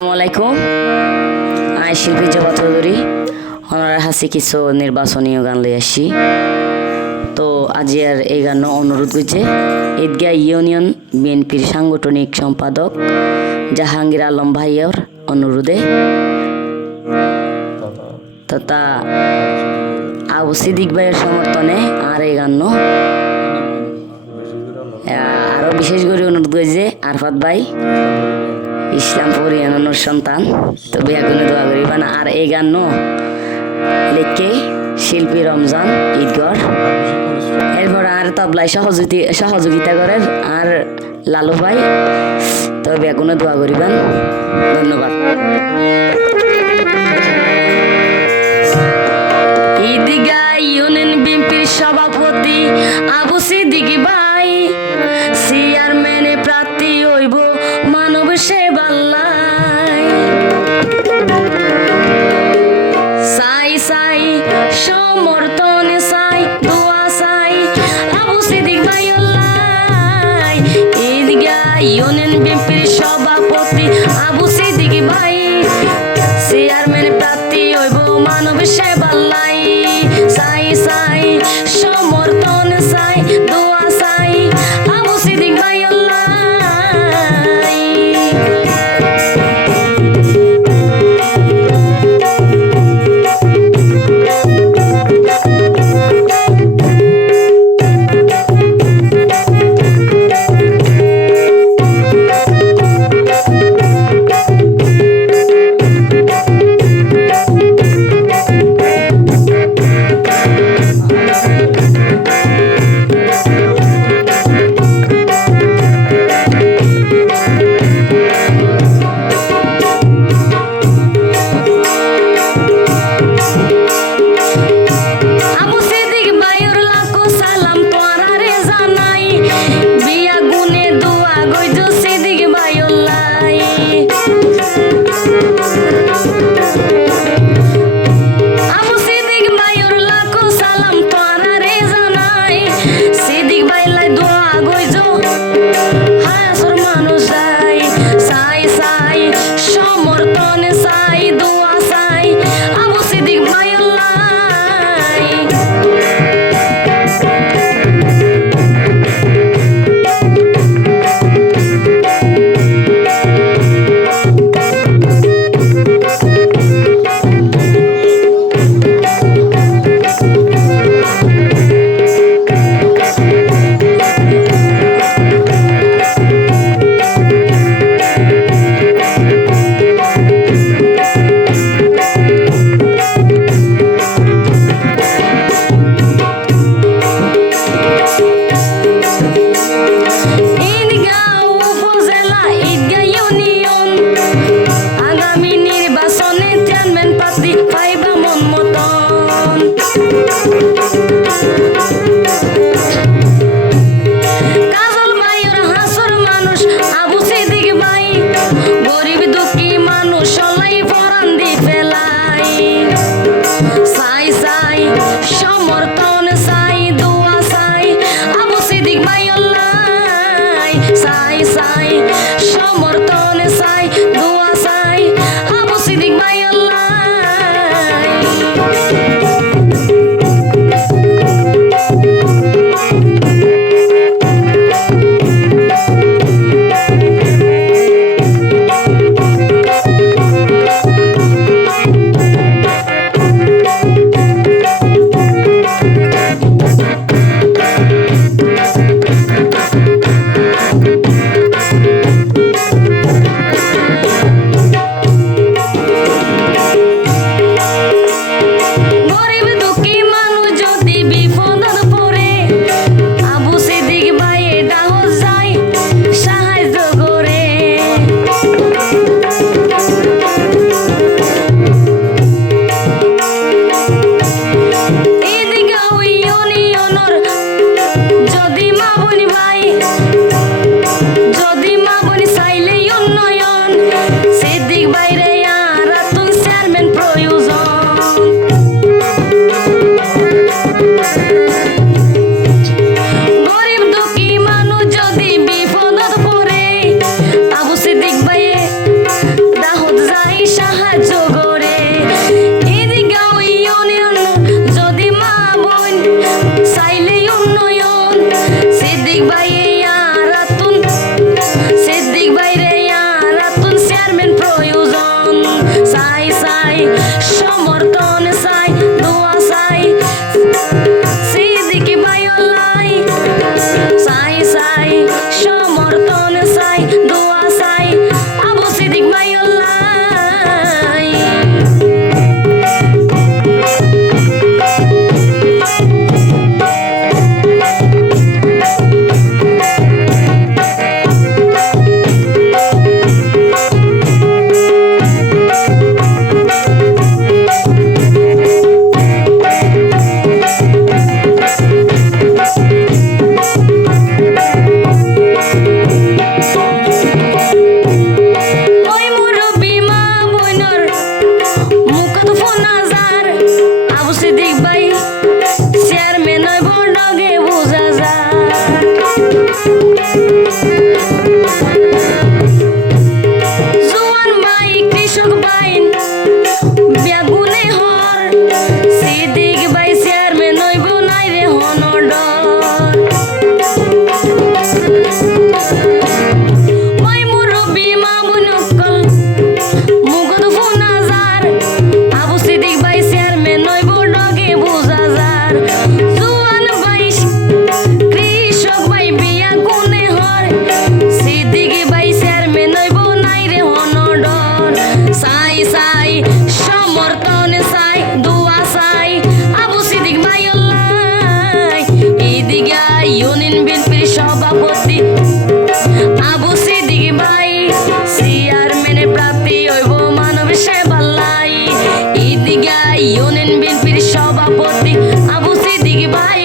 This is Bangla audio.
আসসালামাইকুম আই শিল্পী জবা চৌধুরী। ওনার হাসি কিছু নির্বাচনীয় গান লই আসছি তো আজি আর এই গান অনুরোধ করছে ঈদগাহ ইউনিয়ন বিএনপির সাংগঠনিক সম্পাদক জাহাঙ্গীর আলম ভাইয়ের অনুরোধে। তথা আবু সিদ্দিক ভাইয়ের সমর্থনে আর এই গান আরও বিশেষ করে অনুরোধ করছে আরফাত ভাই। ইসলাম পরিয়ানোর সন্তান। তো বিয়া গুনে দোয়া করিবান আর এই গান লেখকে শিল্পী রমজান, ঈদগড়। এরপর আর তবলায় সহযোগী সহযোগিতা করেন আর লালু ভাই। তো বিয়া গুনে দোয়া করিবেন। ধন্যবাদ। সভাপতি আবু সিদ্দিক ভাই চেয়ারম্যানে প্রার্থী মানব সেবাল্লাই সাই সাই, সমর্থন সাই, দোয়া সাই, আবু সিদ্দিক ভাই আল্লাহ ঈদগাহ ইউনিয়ন বিএনপির সভাপতি আবু সিদ্দিক ভাই। চেয়ারম্যান প্রার্থী হইব মানব সেবাল্লাই সাই সাই, সমর্থন সাই, দোয়া দোয়া সাই সমর্থন ইউনিয়ন বিএনপির সভাপতি আবু সিদ্দিক ভাই